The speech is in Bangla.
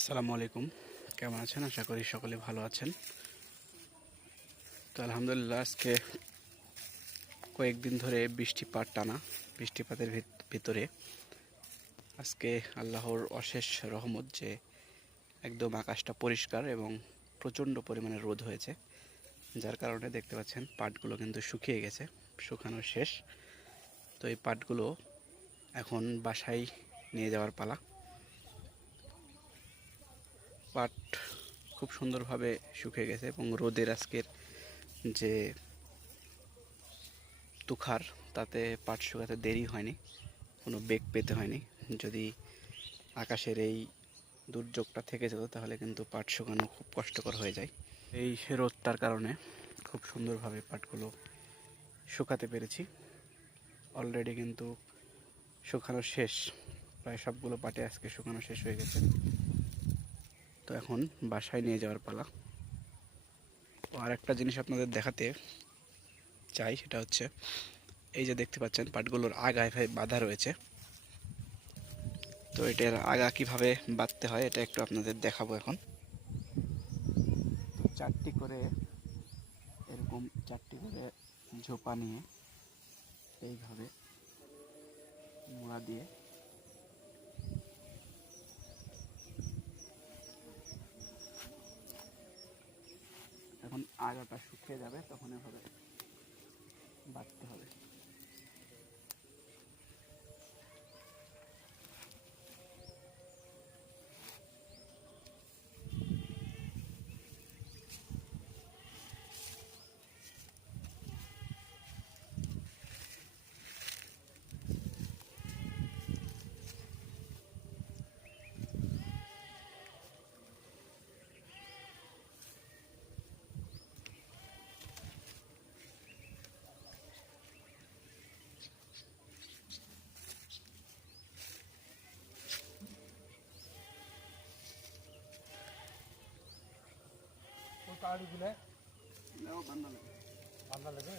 আসসালামু আলাইকুম। কেমন আছেন? আশা করি সকলে ভালো আছেন। তো আলহামদুলিল্লাহ, আজকে কয়েকদিন ধরে বৃষ্টিপাত টানা। বৃষ্টিপাতের ভিতরে আজকে আল্লাহর অশেষ রহমত যে একদম আকাশটা পরিষ্কার এবং প্রচণ্ড পরিমাণে রোদ হয়েছে, যার কারণে দেখতে পাচ্ছেন পাটগুলো কিন্তু শুকিয়ে গেছে, শুকানো শেষ। তো এই পাটগুলো এখন বাসায় নিয়ে যাওয়ার পালা। পাট খুব সুন্দরভাবে শুকিয়ে গেছে এবং রোদের আজকের যে তুষার, তাতে পাট শুকাতে দেরি হয়নি, কোনো বেগ পেতে হয়নি। যদি আকাশের এই দুর্যোগটা থেকে যেত তাহলে কিন্তু পাট শুকানো খুব কষ্টকর হয়ে যায়। এই রোদটার কারণে খুব সুন্দরভাবে পাটগুলো শুকাতে পেরেছি। অলরেডি কিন্তু শুকানো শেষ, প্রায় সবগুলো পাটে আজকে শুকানো শেষ হয়ে গেছে। তো এখন বাসায় নিয়ে যাওয়ার পালা। আর একটা জিনিস আপনাদের দেখাতে চাই, সেটা হচ্ছে এই যে দেখতে পাচ্ছেন পাটগুলোর আগায় বাঁধা রয়েছে। তো এটার আগা কিভাবে বাঁধতে হয় এটা একটু আপনাদের দেখাবো এখন। চারটি করে এরকম ঝোপা নিয়ে এইভাবে মোড়া দিয়ে এখন আগাটা শুকিয়ে যাবে, তখন এভাবে বাঁধতে হবে। ताड़ी गुले বান্ধা লাগে। बांधा लगे